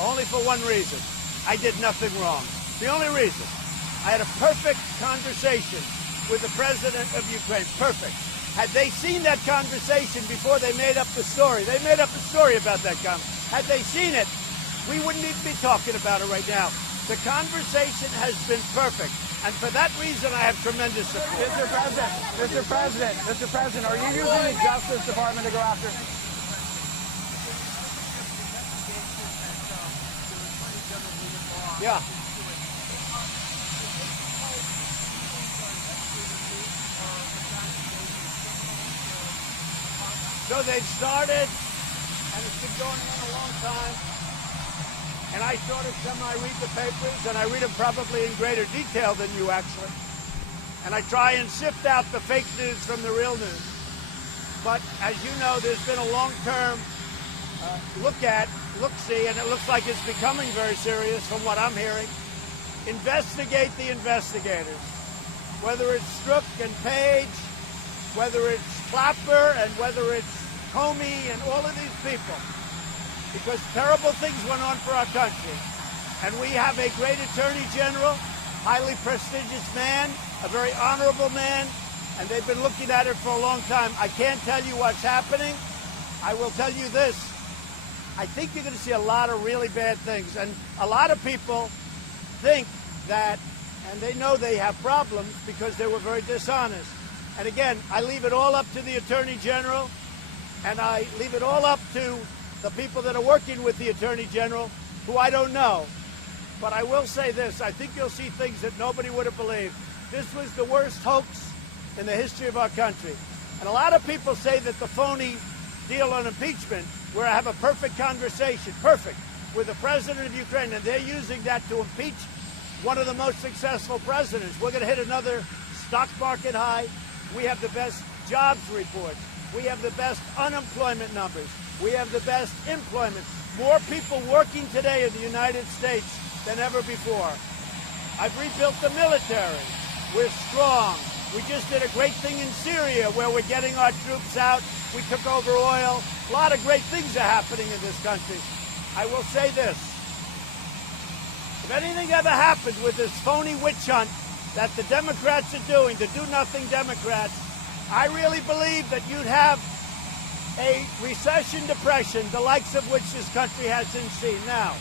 Only for one reason. I did nothing wrong. The only reason. I had a perfect conversation with the president of Ukraine. Perfect. Had they seen that conversation before they made up the story, they made up a story about that conversation. Had they seen it, we wouldn't even be talking about it right now. The conversation has been perfect. And for that reason, I have tremendous support. Mr. President, are you using the Justice Department to go after? Yeah. So they've started, and it's been going on a long time. And I sort of semi-read the papers, and I read them probably in greater detail than you actually. And I try and sift out the fake news from the real news. But as you know, there's been a long-term look-see, and it looks like it's becoming very serious from what I'm hearing. Investigate the investigators. Whether it's Strzok and Page, whether it's Clapper, and whether it's Comey and all of these people. Because terrible things went on for our country. And we have a great attorney general, highly prestigious man, a very honorable man, and they've been looking at it for a long time. I can't tell you what's happening. I will tell you this. I think you're going to see a lot of really bad things. And a lot of people think that, and they know they have problems because they were very dishonest. And again, I leave it all up to the Attorney General, and I leave it all up to the people that are working with the Attorney General, who I don't know. But I will say this. I think you'll see things that nobody would have believed. This was the worst hoax in the history of our country. And a lot of people say that the phony deal on impeachment, where I have a perfect conversation, perfect, with the president of Ukraine, and they're using that to impeach one of the most successful presidents. We're going to hit another stock market high. We have the best jobs reports. We have the best unemployment numbers. We have the best employment. More people working today in the United States than ever before. I've rebuilt the military. We're strong. We just did a great thing in Syria where we're getting our troops out. We took over oil. A lot of great things are happening in this country. I will say this. If anything ever happened with this phony witch hunt that the Democrats are doing, the do-nothing Democrats, I really believe that you'd have a recession, depression, the likes of which this country hasn't seen. Now,